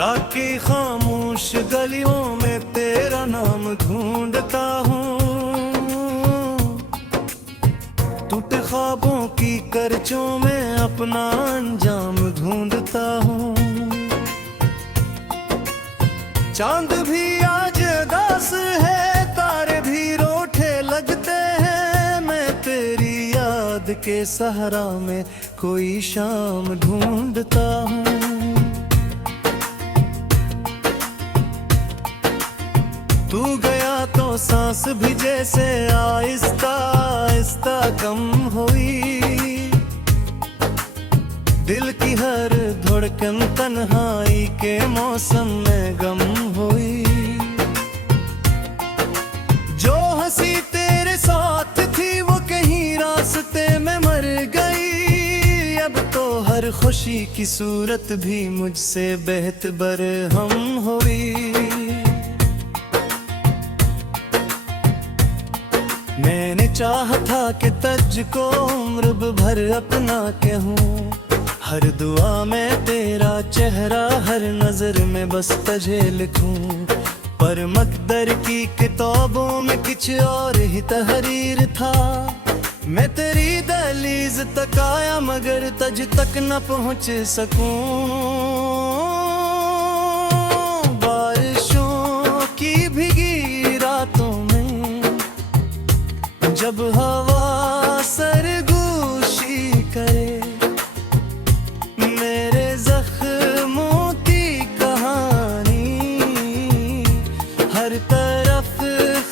रात की खामोश गलियों में तेरा नाम ढूंढता हूँ, टूटे ख्वाबों की करचों में अपना अंजाम ढूंढता हूँ। चांद भी आज उदास है, तारे भी रूठे लगते हैं, मैं तेरी याद के सहारा में कोई शाम ढूंढता हूँ। तू गया तो सांस भी जैसे आहिस्ता आहिस्ता कम हुई, दिल की हर धड़कन तन्हाई के मौसम में गम हुई। जो हंसी तेरे साथ थी वो कहीं रास्ते में मर गई, अब तो हर खुशी की सूरत भी मुझसे बेहतर हम हुई। मैंने चाहा था कि तुझको उम्र भर अपना कहूँ, हर दुआ में तेरा चेहरा, हर नजर में बस तुझे लिखूं, पर मकदर की किताबों में कुछ और ही तहरीर था। मैं तेरी दहलीज तक आया मगर तुझ तक न पहुँच सकूं। बारिशों की भीगी रातों में जब हवा सरगोशी करे, मेरे जख्मों की कहानी हर तरफ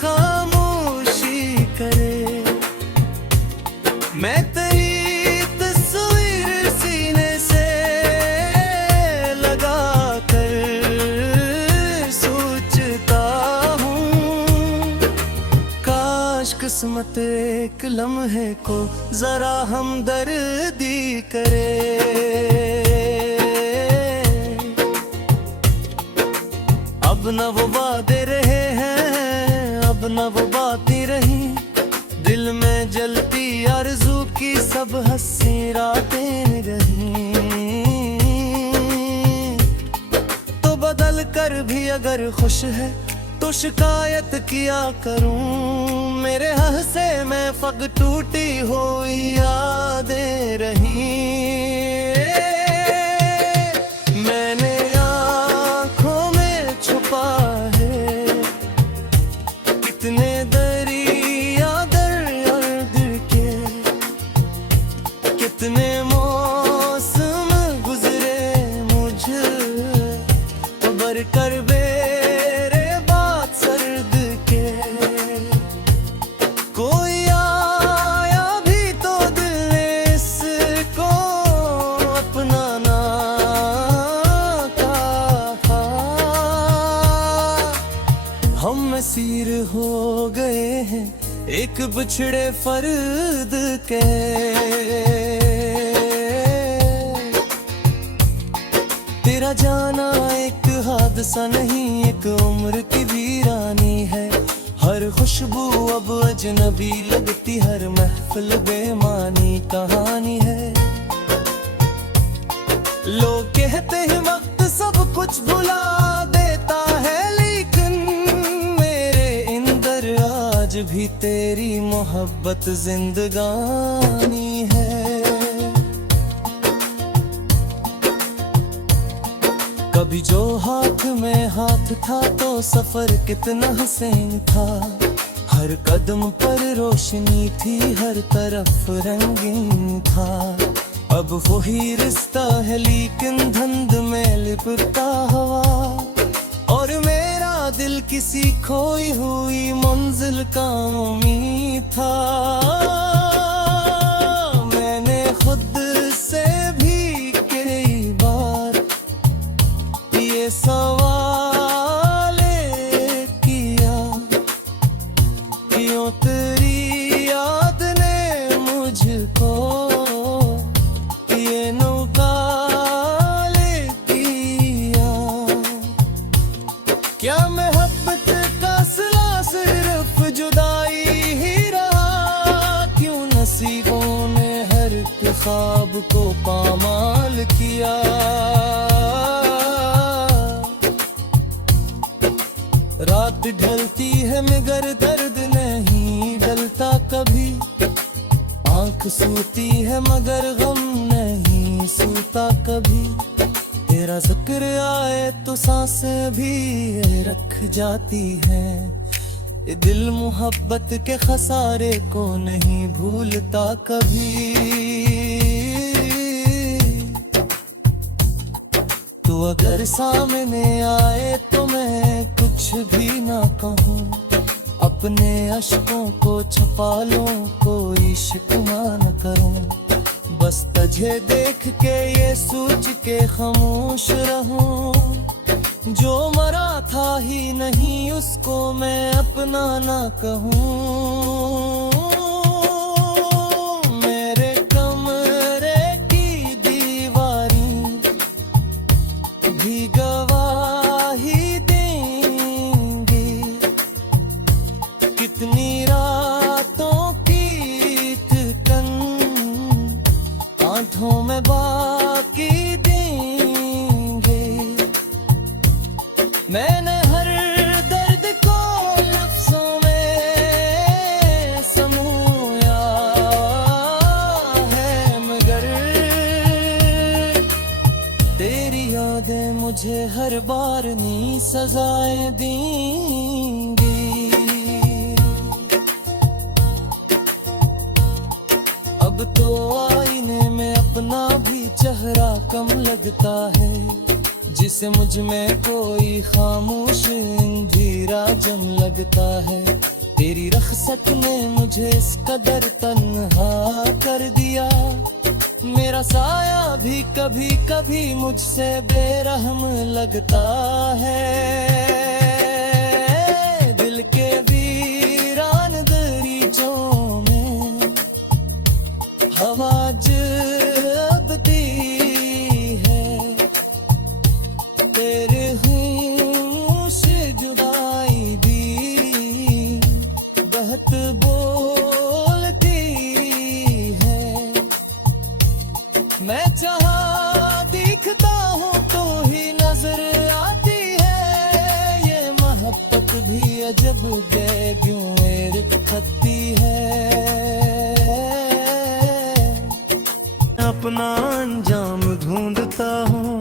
खामोशी करे। मैं तेरी तस्वीर सीने से लगा कर सोचता हूँ, काश किस्मत एक लम्हे को जरा हमदर्दी करे। अब न वो वादे रहे हैं, अब न वो बातें रही, दिल में जलती आरज़ू की सब हंसी रातें रही। तो बदल कर भी अगर खुश है तो शिकायत किया करूं, मेरे हंसे में फग टूटी हुई यादें रही। मैंने आँखों में छुपा है कितने दरिया दर्द के, कितने मौसम गुजरे मुझ बर कर बेरे बात सर्द के। कोई आया भी तो दिल ने इसको अपना ना कहा, हम असीर हो गए हैं एक बिछड़े फर्द के। तेरा जाना एक हादसा नहीं, एक उम्र की वीरानी है, हर खुशबू अब अजनबी लगती, हर महफिल बेमानी कहानी है। लोग कहते हैं वक्त सब कुछ भुला देता है, लेकिन मेरे अंदर आज भी तेरी मोहब्बत जिंदगानी है। कभी जो हाथ में हाथ था तो सफर कितना हसीन था, हर कदम पर रोशनी थी, हर तरफ रंगीन था। अब वही रिश्ता है लेकिन धुंध में लिपटा हुआ, और मेरा दिल किसी खोई हुई मंजिल का उम्मीद था। मैंने खुद से भी कई बार ये सवाल किया, क्यों तेरी याद ने मुझको ये नुकाले किया। क्या मोहब्बत का सिला सिर्फ जुदाई ही रहा, कभी। आंख सूती है मगर गम नहीं सूता कभी। तेरा जिक्र आए तो सांसें भी रख जाती हैं। ये दिल मोहब्बत के खसारे को नहीं भूलता कभी। तो अगर सामने आए तो मैं कुछ भी ना कहूँ। अपने अश्कों को छुपा लूं, कोई शिकवा न करूं। बस तुझे देख के ये सोच के खामोश रहूं। जो मरा था ही नहीं उसको मैं अपना ना कहूँ। मेरे कमरे की दीवारें भी गवाही देंगी। कितनी रातों की थकन आंखों में बाकी देंगे। मैंने हर दर्द को लफ्ज़ों में समोया है, मगर तेरी यादें मुझे हर बार नी सजाएं देंगी। अब तो आईने में अपना भी चेहरा कम लगता है। जिसे मुझ में कोई खामोश अंधेरा जम लगता है। तेरी रख़्सत ने मुझे इस कदर तन्हा कर दिया। मेरा साया भी कभी कभी मुझसे बेरहम लगता है। दिल के वीरान दरीचों में हवा जबती है। तेरे हूँ से जुदाई भी बहत बोलती है। मैं जहाँ दिखता हूँ तो ही नजर आती है। ये मोहब्बत भी अजब बेगुं रखती है। अपना अंजाम ढूंढता हूँ।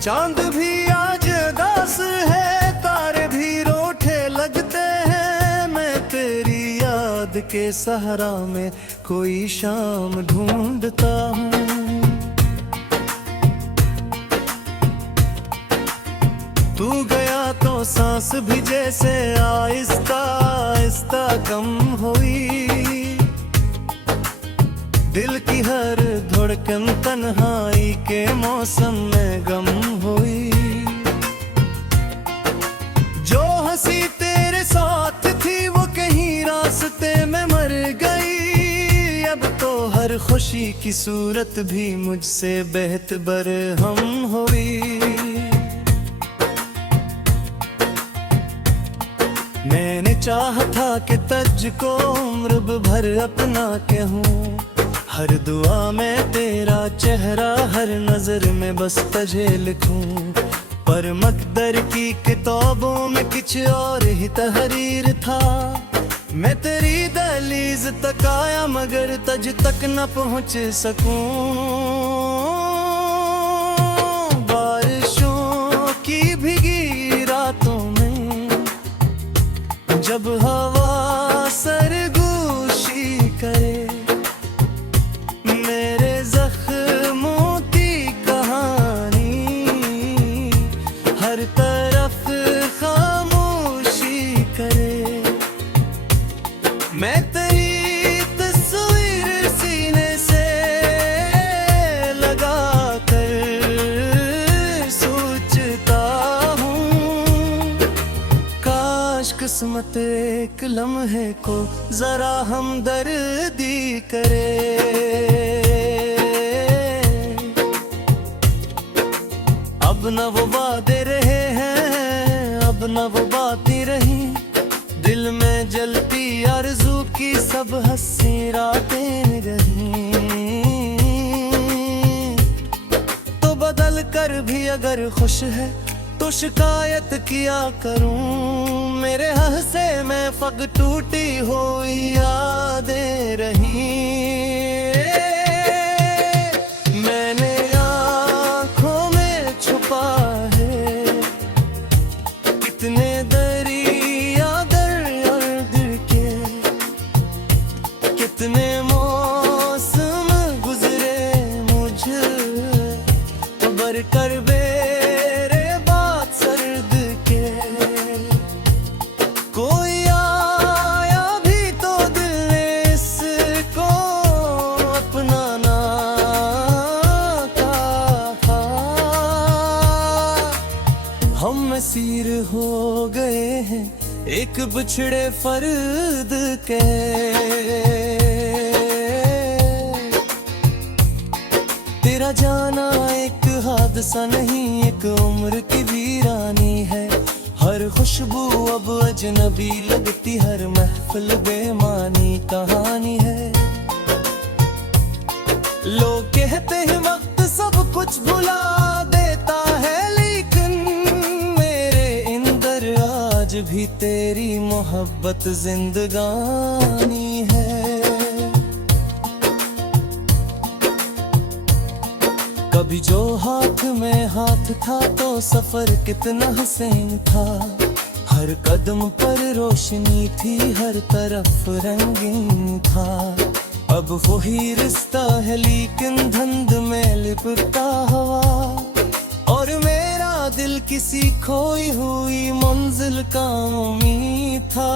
चांद भी आज उदास है, तारे भी रूठे लगते हैं। मैं तेरी याद के सहारा में कोई शाम ढूंढता हूँ। तू गया तो सांस भी जैसे आहिस्ता आहिस्ता कम हुई। दिल की हर धड़कन तन्हाई के मौसम में गम हुई। जो हंसी तेरे साथ थी वो कहीं रास्ते में मर गई। अब तो हर खुशी की सूरत भी मुझसे बेहतर हम हुई। मैंने चाहा था कि तुझको उम्र भर अपना कहूँ। हर दुआ में तेरा चेहरा, हर नजर में बस तुझे लिखूं। पर मकदर की किताबों में कुछ और ही तहरीर था। मैं तेरी दहलीज तक आया मगर तुझ तक न पहुंच सकूं। बारिशों की भीगी रातों में जब हवा सरगोशी करे। हर तरफ खामोशी करे। मैं तेरी तस्वीर सीने से लगा कर सोचता हूँ। काश किस्मत एक लम्हे को जरा हमदर्दी करे। अब न वो वादे रहे हैं, अब न वो बातें रही। दिल में जलती आरज़ू की सब हंसी रातें रही। तो बदल कर भी अगर खुश है तो शिकायत किया करूं। मेरे हंसे में फग टूटी हुई यादें रही। मैंने आंखों में छुपा है कितने दरिया दर्द के, कितने मौसम गुजरे मुझ पर कर बेरे बात सर्द के। कोई आया भी तो दिल ने इसको अपना ना कहा। हम असीर हो गए हैं एक बिछड़े फर्द के। तेरा जाना एक हादसा नहीं, एक उम्र की वीरानी है। हर खुशबू अब अजनबी लगती, हर महफिल बेमानी कहानी है। लोग कहते हैं वक्त सब कुछ भुला देता है, लेकिन मेरे अंदर आज भी तेरी मोहब्बत जिंदगानी है। कभी जो हाथ में हाथ था तो सफर कितना हसीन था। हर कदम पर रोशनी थी, हर तरफ रंगीन था। अब वही रिश्ता है लेकिन धुंध में लिपटा हवा, और मेरा दिल किसी खोई हुई मंजिल का उम्मीद था।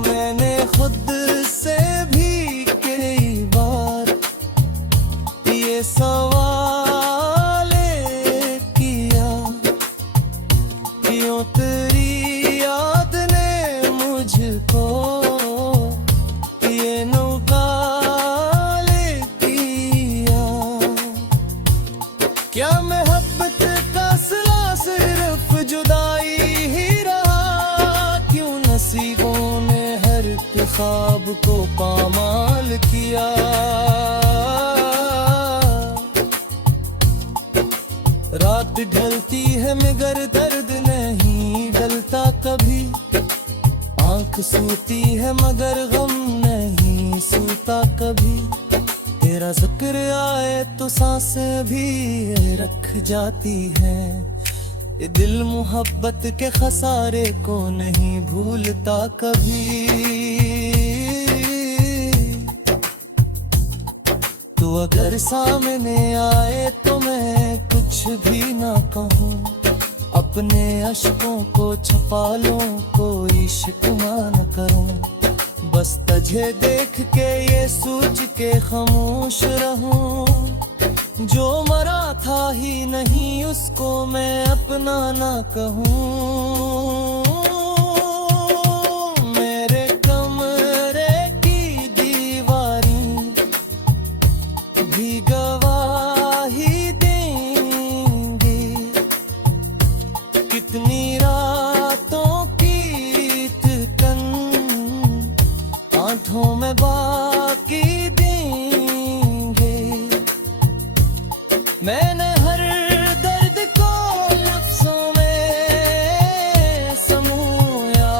मैंने खुद से भी कई बार ये सवाल किया, क्यों तेरी याद ने मुझको ये नुकाल किया। क्या मोहब्बत का सिला सिर्फ जुदाई ही रहा, क्यों नसीबों ने हर एक ख्वाब को पामाल किया। रात ढलती है मगर दर्द नहीं ढलता कभी, आंख सूती है मगर गम नहीं सूता कभी। तेरा जिक्र आए तो सांसें भी रख जाती हैं, ये दिल मोहब्बत के खसारे को नहीं भूलता कभी। तो अगर सामने आए तो मैं कुछ भी ना कहूँ, अपने अश्कों को छुपा लूं, कोई शिकवा न करूं। बस तुझे देख के ये सोच के खामोश रहूं, जो मरा था ही नहीं उसको मैं अपना ना कहूँ। मेरे कमरे की दीवारी भी गवाही देंगी, कितनी रातों की थकन आंखों में बाकी देंगे। मैंने हर दर्द को लफ्जों में समोया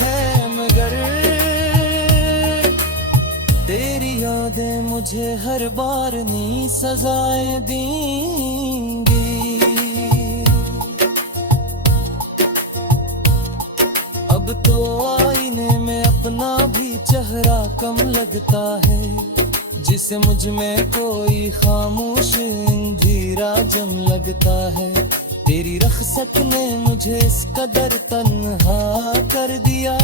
है, मगर तेरी यादें मुझे हर बार नई सजाएं देंगी। अब तो आईने में अपना भी चेहरा कम लगता है, जिसे मुझ में कोई खामोश अंधेरा जम लगता है। तेरी रख्सत ने मुझे इस कदर तन्हा कर दिया,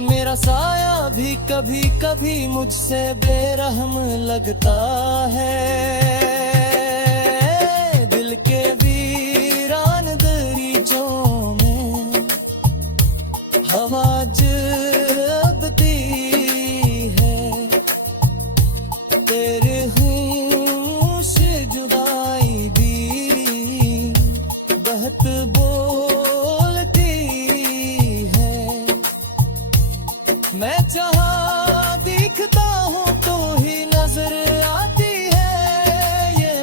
मेरा साया भी कभी कभी मुझसे बेरहम लगता है। दिल के वीरान दरीचों में हवा जबती है, तेरे होश जुदाई भी बहत बोलती है। मैं जहाँ दिखता हूँ तो ही नजर आती है ये।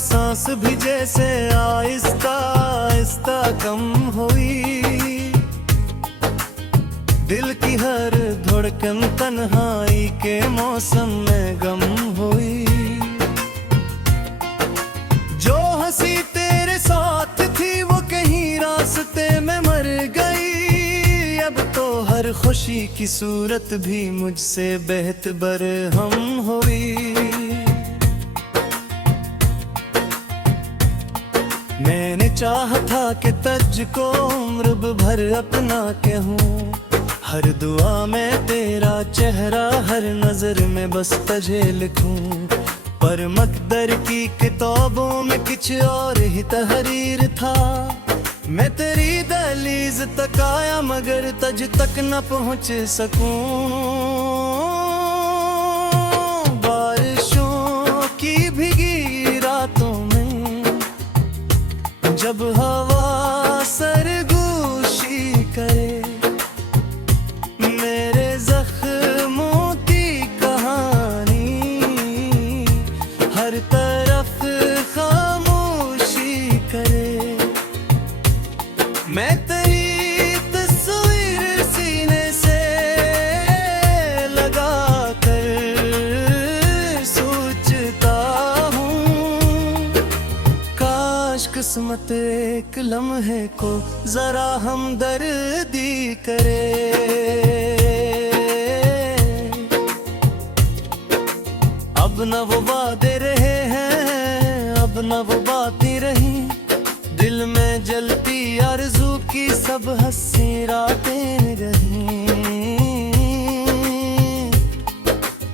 सांस भी जैसे आहिस्ता आहिस्ता कम हुई। दिल की हर धड़कन तन्हाई के मौसम में गम हुई। जो हंसी तेरे साथ थी वो कहीं रास्ते में मर गई। अब तो हर खुशी की सूरत भी मुझसे बेहतर हम हुई। मैंने चाहा था कि तुझको उम्र भर अपना के हूँ। हर दुआ में तेरा चेहरा, हर नजर में बस तुझे लिखूं। पर मकदर की किताबों में कुछ और ही तहरीर था। मैं तेरी दहलीज तक आया मगर तुझ तक न पहुँच सकूं। बारिशों की भीगी रातों में जब हवा सरगोशी करे, मेरे जख्मों की कहानी हर तरफ खामोशी करे। मैं तेरी तस्वीर सीने से लगा कर सोचता हूँ, काश किस्मत एक लम्हे को जरा हमदर्दी करे। अब न वो वादे रहे हैं, अब न वो बातें रही। दिल में जलती आरज़ू की सब हंसी रातें रही।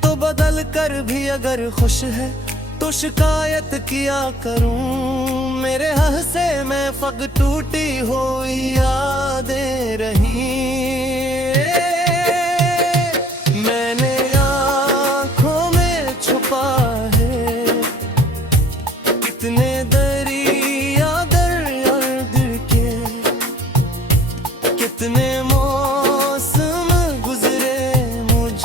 तो बदल कर भी अगर खुश है तो शिकायत किया करूं। मेरे हंसे में फग टूटी हुई यादें रही। मैंने आँखों में छुपा है कितने दरिया दर्द के, कितने मौसम गुजरे मुझ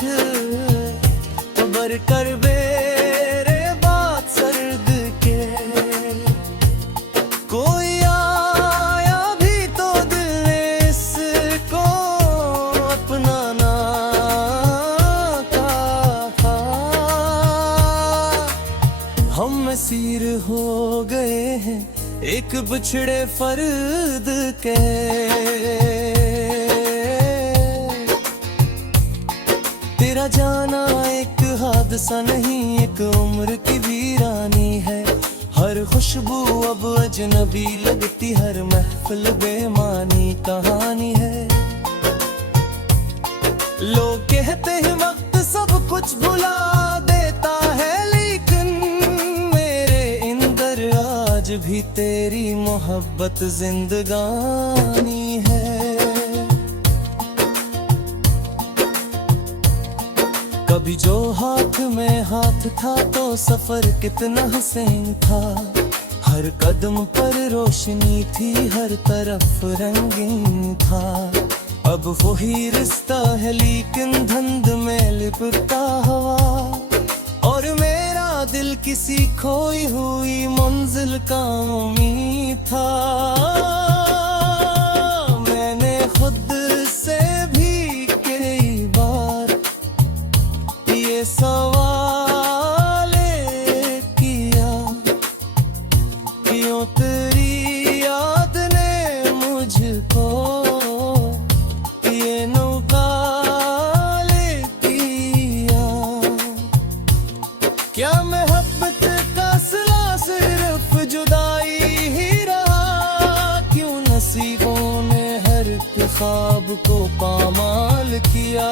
बर कर बेरे बात सर्द के। कोई आया भी तो दिल ने इसको अपना ना कहा। हम असीर हो गए हैं एक बिछड़े फर्द के। तेरा जाना एक हादसा नहीं, एक उम्र की वीरानी है। हर खुशबू अब अजनबी लगती, हर महफिल बेमानी कहानी है। लोग कहते हैं वक्त सब कुछ भुला देता है, लेकिन मेरे अंदर आज भी तेरी मोहब्बत जिंदगानी है। कभी जो हाथ में हाथ था तो सफर कितना हसीन था। हर कदम पर रोशनी थी, हर तरफ रंगीन था। अब वही रिश्ता है लेकिन धुंध में लिपटा हवा। और मेरा दिल किसी खोई हुई मंजिल का उम्मीद था। मैंने खुद से भी कई बार ये सवाल किया, क्यों तेरी याद ने मुझको ये नौकाल किया। क्या मोहब्बत का सिला सिर्फ जुदाई ही रहा? क्यों नसीबों ने हर ख्वाब को पामाल किया?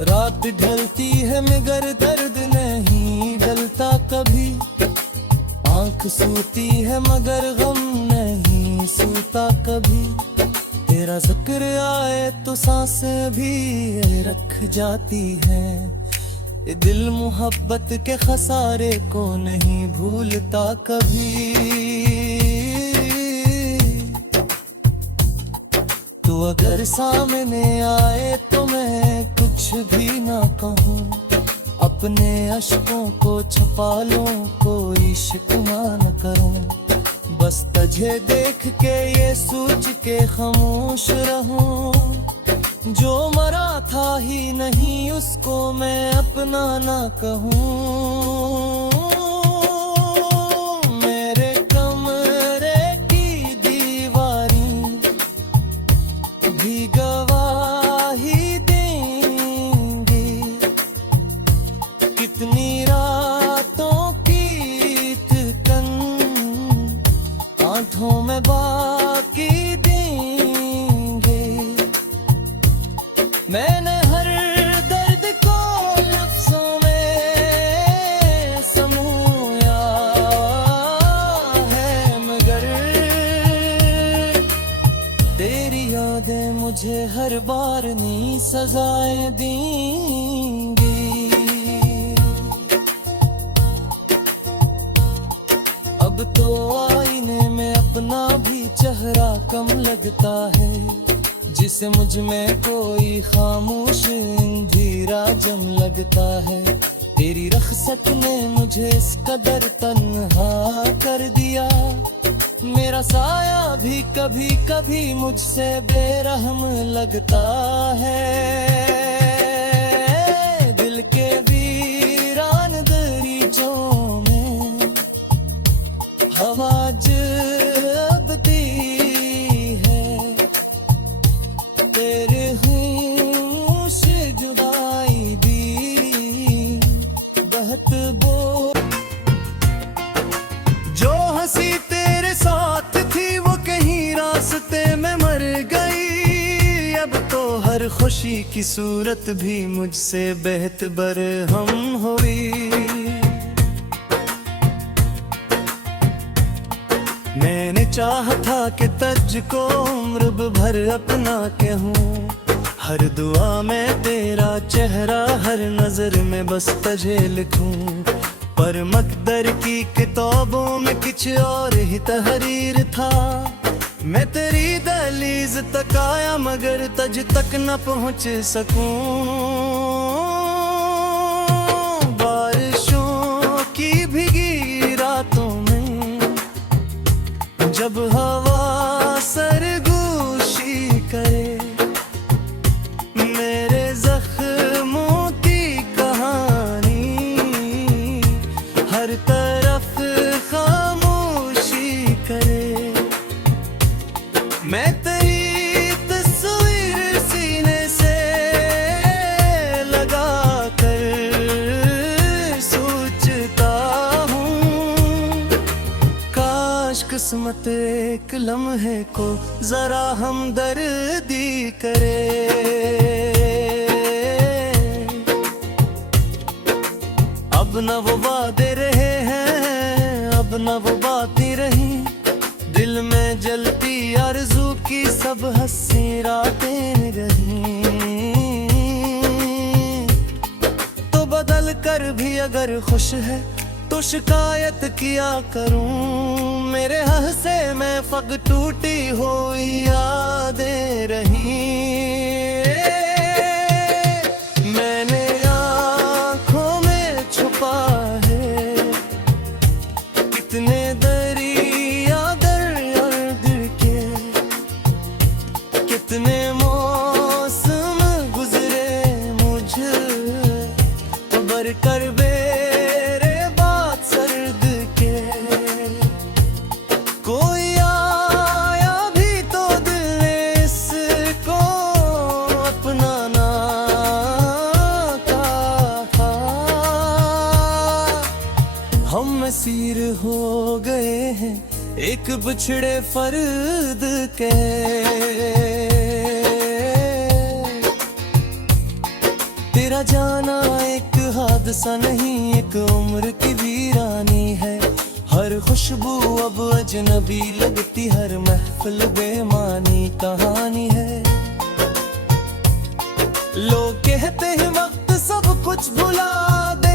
रात ढलती है मगर दर्द नहीं ढलता कभी। आंख सूती है मगर गम नहीं सूता कभी। तेरा जिक्र आए तो सांसें भी रख जाती हैं। ये दिल मोहब्बत के खसारे को नहीं भूलता कभी। तो अगर सामने आए तो मैं कुछ भी ना कहूँ, अपने अश्कों को छुपा लूं, कोई शिकवा न करूं, बस तुझे देख के ये सोच के खामोश रहूं, जो मरा था ही नहीं उसको मैं अपना ना कहूं। मेरे कमरे की दीवारें भी गवाही देंगी, कितनी रातों की थकन आंखों में बाकी देंगे। मैंने हर दर्द को लफ्जों में समूया है, मगर तेरी यादें मुझे हर बार नई सजाएं देंगी। अब तो आईने में अपना भी चेहरा कम लगता है, जिसे मुझ में कोई खामोश अंधेरा जम लगता है। तेरी रख्सत ने मुझे इस कदर तन्हा कर दिया, मेरा साया भी कभी कभी मुझसे बेरहम लगता है। दिल के वीरान दरीचों में हवा जबती है, तेरे होश जुदाई भी बहत बो। जो हंसी तेरे साथ थी वो कहीं रास्ते में मर गई, अब तो हर खुशी की सूरत भी मुझसे बेहद बरहम हुई। मैंने चाहा था कि तुझको उम्र भर अपना कहूँ, हर दुआ में तेरा चेहरा, हर नजर में बस तुझे लिखूं, पर मकदर की किताबों में कुछ और ही तहरीर था। मैं तेरी दहलीज तक आया मगर तुझ तक न पहुँच सकूं। बारिशों की भीगी रातों में जब हवा सरगोशी करे, मेरे जख्मों की कहानी हर तरफ खामोशी करे। मैं तेरी तस्वीर सीने से लगा कर सोचता हूँ, काश किस्मत एक लम्हे को जरा हमदर्दी करे। अब न वो वादे रहे हैं, अब न वो बातें रही, दिल में जलती आरज़ू की सब हंसी रातें रही। तो बदल कर भी अगर खुश है तो शिकायत किया करूं, मेरे हंसे में फग टूटी हुई यादें रही। मैंने आँखों में छुपा है कितने दरिया दर्द के, कितने मौसम गुजरे मुझ बर कर बेरे बात सर्द के। कोई आया भी तो दिल ने इसको अपना ना कहा, हम असीर हो गए हैं एक बिछड़े फर्द के। तेरा जाना एक हादसा नहीं, एक उम्र की वीरानी है। हर खुशबू अब अजनबी लगती, हर महफिल बेमानी कहानी है। लोग कहते हैं वक्त सब कुछ भुला दे,